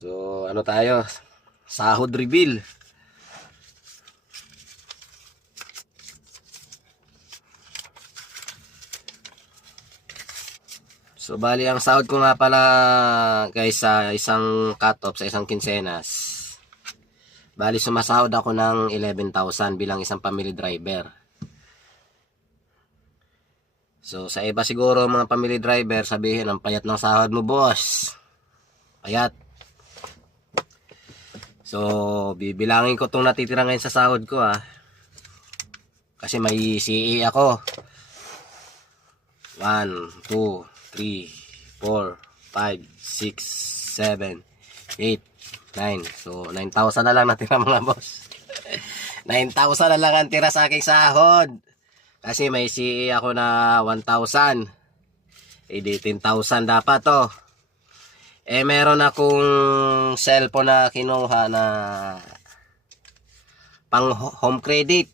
So, ano tayo? Sahod reveal. So, bali ang sahod ko nga pala guys sa isang cut-off, sa isang kinsenas. Bali sumasahod ako ng 11,000 bilang isang family driver. So, sa iba siguro mga family driver, sabihin, ang payat ng sahod mo, boss. Payat. So, bibilangin ko itong natitira ngayon sa sahod ko kasi may CE ako. 1, 2, 3, 4, 5, 6, 7, 8, 9. So, 9,000 na lang natira mga boss. 9,000 na lang ang tira sa aking sahod. Kasi may CE ako na 1,000. Eh, di 10,000 dapat to. Eh, meron akong cellphone na kinuha na pang home credit.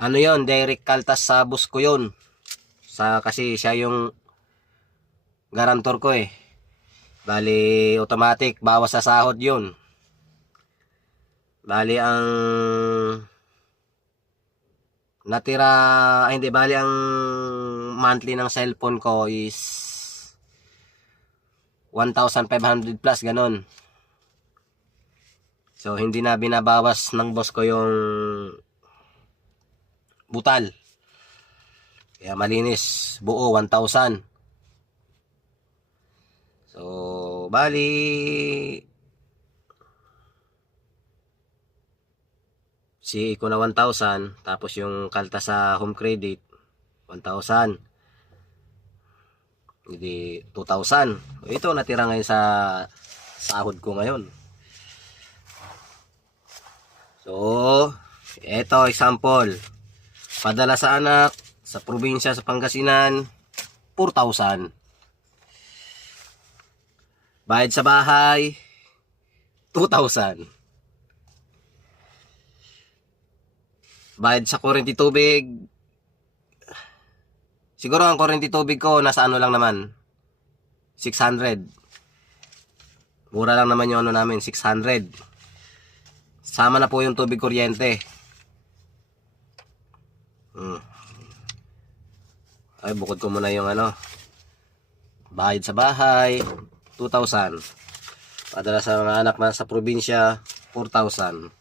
Ano yon, direct kaltas sa bus ko yun. Kasi siya yung garantor ko eh. Bali, automatic, bawas sa sahod yun. Bali, ang natira, hindi, bali, ang monthly ng cellphone ko is 1,500 plus, ganun. So, hindi na binabawas ng boss ko yung butal. Kaya malinis, buo 1,000. So, bali, si ko na 1,000, tapos yung kalta sa home credit 1,000. Hindi 2,000. Ito natira ngayon sa sahod ko ngayon. So, ito example. Padala sa anak sa probinsya sa Pangasinan 4,000. Bayad sa bahay 2,000. Bayad sa kuryente tubig, siguro ang kuryente tubig ko nasa ano lang naman, 600. Mura lang naman yung ano namin, 600. Sama na po yung tubig kuryente. Ay, bukod ko muna yung ano, bayad sa bahay 2,000. Padala sa mga anak na sa probinsya 4,000.